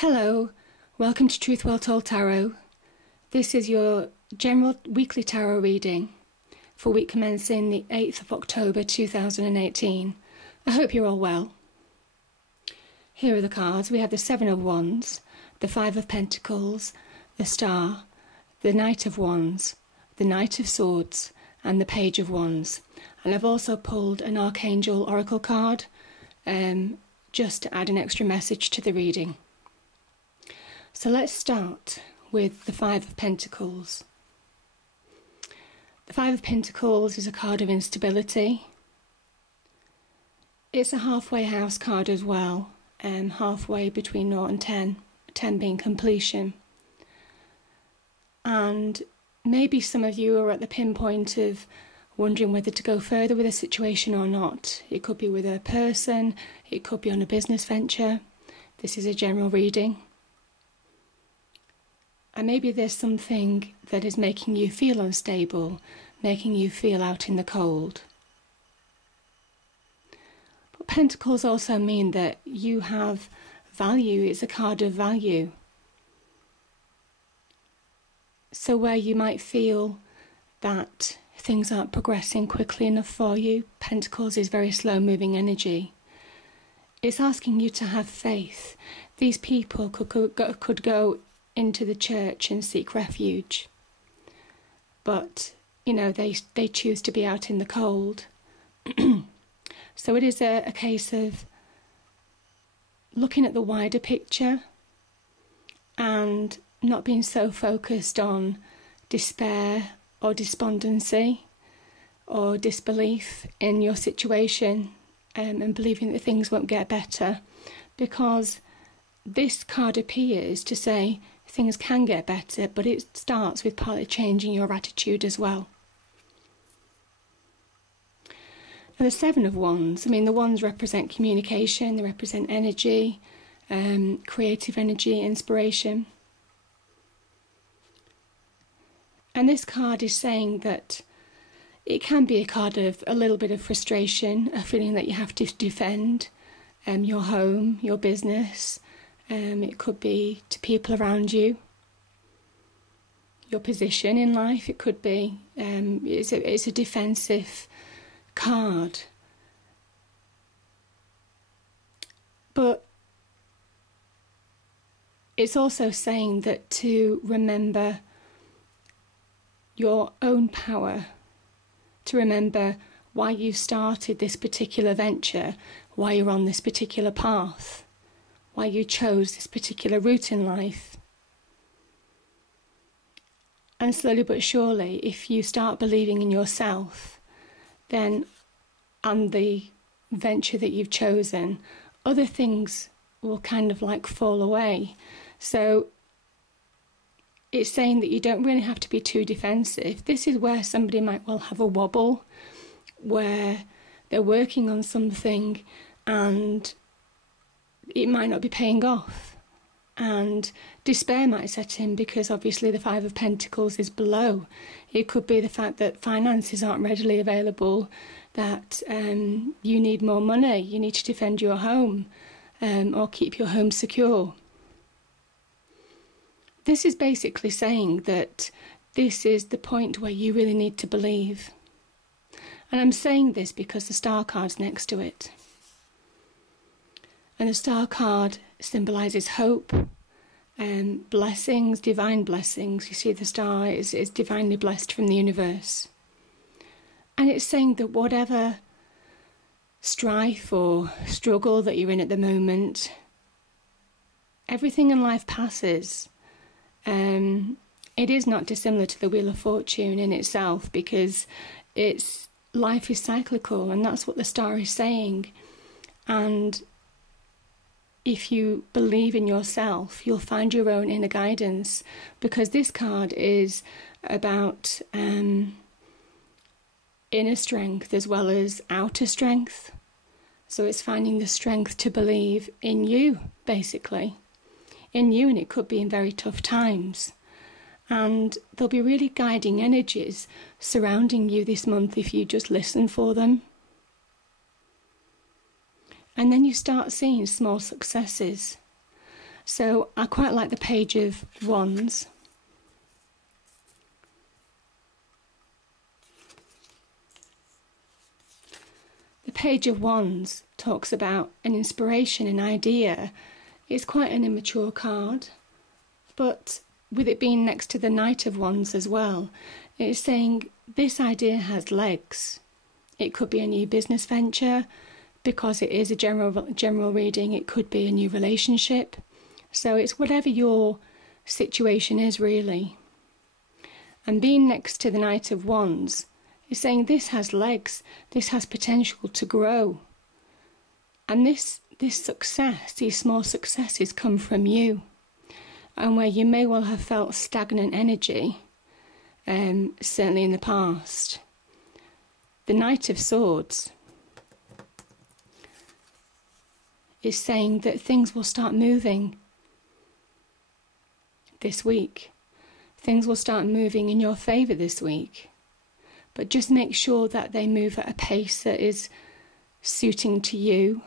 Hello, welcome to Truth Well Told Tarot. This is your general weekly tarot reading for week commencing the 8th of October 2018. I hope you're all well. Here are the cards. We have the Seven of Wands, the Five of Pentacles, the Star, the Knight of Wands, the Knight of Swords, and the Page of Wands. And I've also pulled an Archangel Oracle card just to add an extra message to the reading. So let's start with the Five of Pentacles. The Five of Pentacles is a card of instability. It's a halfway house card as well, halfway between 0 and 10, 10 being completion. And maybe some of you are at the pinpoint of wondering whether to go further with a situation or not. It could be with a person, it could be on a business venture. This is a general reading. And maybe there's something that is making you feel unstable, making you feel out in the cold. But Pentacles also mean that you have value. It's a card of value. So where you might feel that things aren't progressing quickly enough for you, Pentacles is very slow-moving energy. It's asking you to have faith. These people could go into the church and seek refuge, but you know they choose to be out in the cold. So it is a case of looking at the wider picture and not being so focused on despair or despondency or disbelief in your situation, and believing that things won't get better, because this card appears to say things can get better, but it starts with partly changing your attitude as well. And the Seven of Wands, I mean, the wands represent communication, they represent energy, creative energy, inspiration. And this card is saying that it can be a card of a little bit of frustration, a feeling that you have to defend your home, your business. It could be to people around you, your position in life. It could be, it's a defensive card. But it's also saying that to remember your own power, to remember why you started this particular venture, why you're on this particular path, why you chose this particular route in life. And slowly but surely, if you start believing in yourself, then, and the venture that you've chosen, other things will kind of like fall away. So it's saying that you don't really have to be too defensive. This is where somebody might well have a wobble, where they're working on something and it might not be paying off, and despair might set in because obviously the Five of Pentacles is below. It could be the fact that finances aren't readily available, that you need more money, you need to defend your home, or keep your home secure. This is basically saying that this is the point where you really need to believe. And I'm saying this because the Star card's next to it. And the Star card symbolises hope and blessings, divine blessings. You see, the star is divinely blessed from the universe. And it's saying that whatever strife or struggle that you're in at the moment, everything in life passes. It is not dissimilar to the Wheel of Fortune in itself, because life is cyclical, and that's what the star is saying. And if you believe in yourself, you'll find your own inner guidance, because this card is about inner strength as well as outer strength. So it's finding the strength to believe in you, basically. In you, and it could be in very tough times. And there'll be really guiding energies surrounding you this month if you just listen for them. And then you start seeing small successes. So I quite like the Page of Wands. The Page of Wands talks about an inspiration, an idea. It's quite an immature card, but with it being next to the Knight of Wands as well, it's saying this idea has legs. It could be a new business venture, because it is a general reading. It could be a new relationship. So it's whatever your situation is, really. And being next to the Knight of Wands is saying this has legs, this has potential to grow. And this success, these small successes come from you. And where you may well have felt stagnant energy, certainly in the past. The Knight of Swords is saying that things will start moving this week. Things will start moving in your favour this week. But just make sure that they move at a pace that is suiting to you.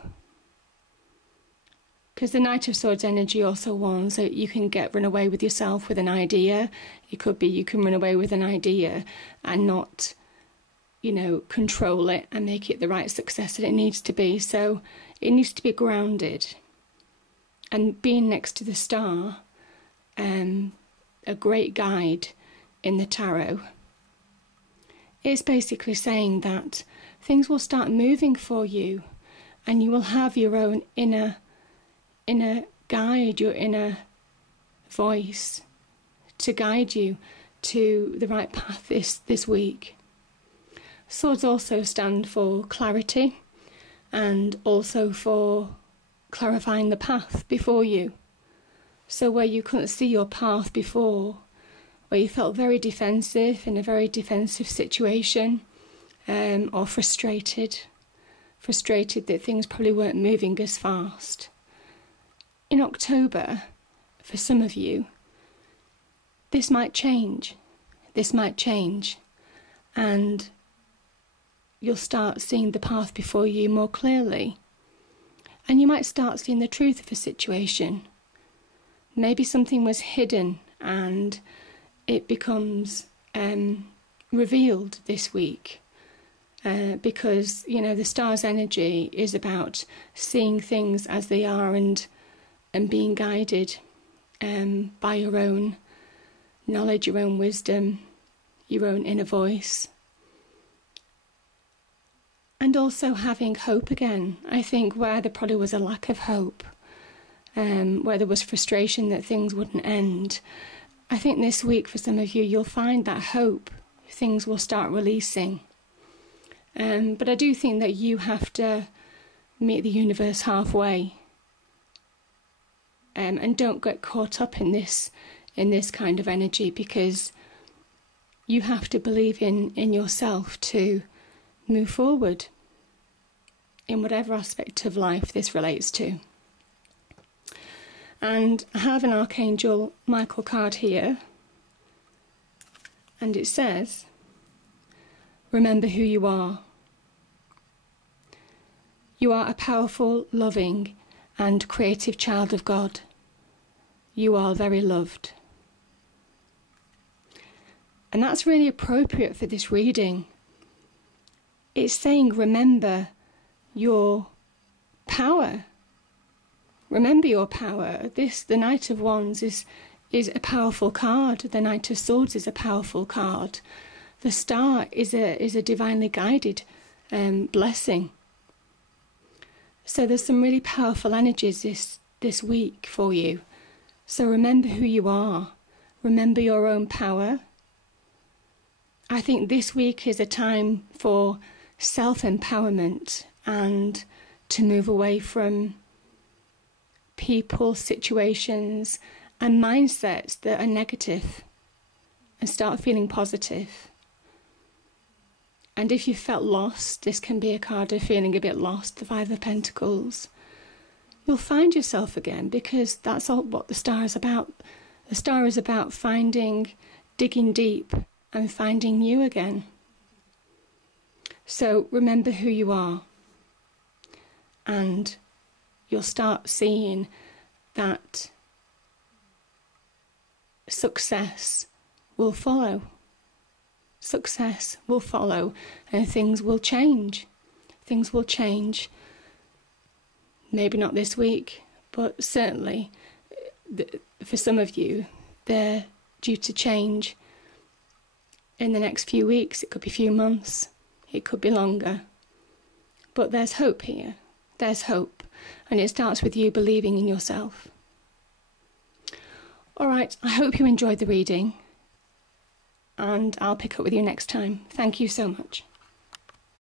Because the Knight of Swords energy also warns that you can run away with yourself with an idea. It could be you can run away with an idea and not, control it and make it the right success that it needs to be. So it needs to be grounded. And being next to the star, a great guide in the tarot, it's basically saying that things will start moving for you and you will have your own inner guide, your inner voice to guide you to the right path this week. Swords also stand for clarity and also for clarifying the path before you. So where you couldn't see your path before, where you felt very defensive in a very defensive situation, or frustrated that things probably weren't moving as fast. In October, for some of you, this might change, and you'll start seeing the path before you more clearly, and you might start seeing the truth of a situation. Maybe something was hidden and it becomes revealed this week, because the star's energy is about seeing things as they are and being guided by your own knowledge, your own wisdom, your own inner voice, and also having hope again. I think where there probably was a lack of hope, where there was frustration that things wouldn't end, I think this week for some of you, you'll find that hope. Things will start releasing. But I do think that you have to meet the universe halfway. And don't get caught up in this kind of energy, because you have to believe in yourself to move forward in whatever aspect of life this relates to. And I have an Archangel Michael card here, and it says, remember who you are. You are a powerful, loving and creative child of God. You are very loved. And that's really appropriate for this reading. It's saying remember your power. Remember your power. The Knight of Wands is a powerful card. The Knight of Swords is a powerful card. The Star is a divinely guided blessing. So there's some really powerful energies this week for you. So remember who you are. Remember your own power. I think this week is a time for self-empowerment and to move away from people, situations and mindsets that are negative and start feeling positive. And if you felt lost, this can be a card of feeling a bit lost, the Five of Pentacles. You'll find yourself again, because that's all what the Star is about. The Star is about digging deep and finding you again. So remember who you are, and you'll start seeing that success will follow. Success will follow, and things will change. Things will change. Maybe not this week, but certainly for some of you, they're due to change in the next few weeks. It could be a few months. It could be longer. But there's hope here. There's hope. And it starts with you believing in yourself. All right, I hope you enjoyed the reading. And I'll pick up with you next time. Thank you so much.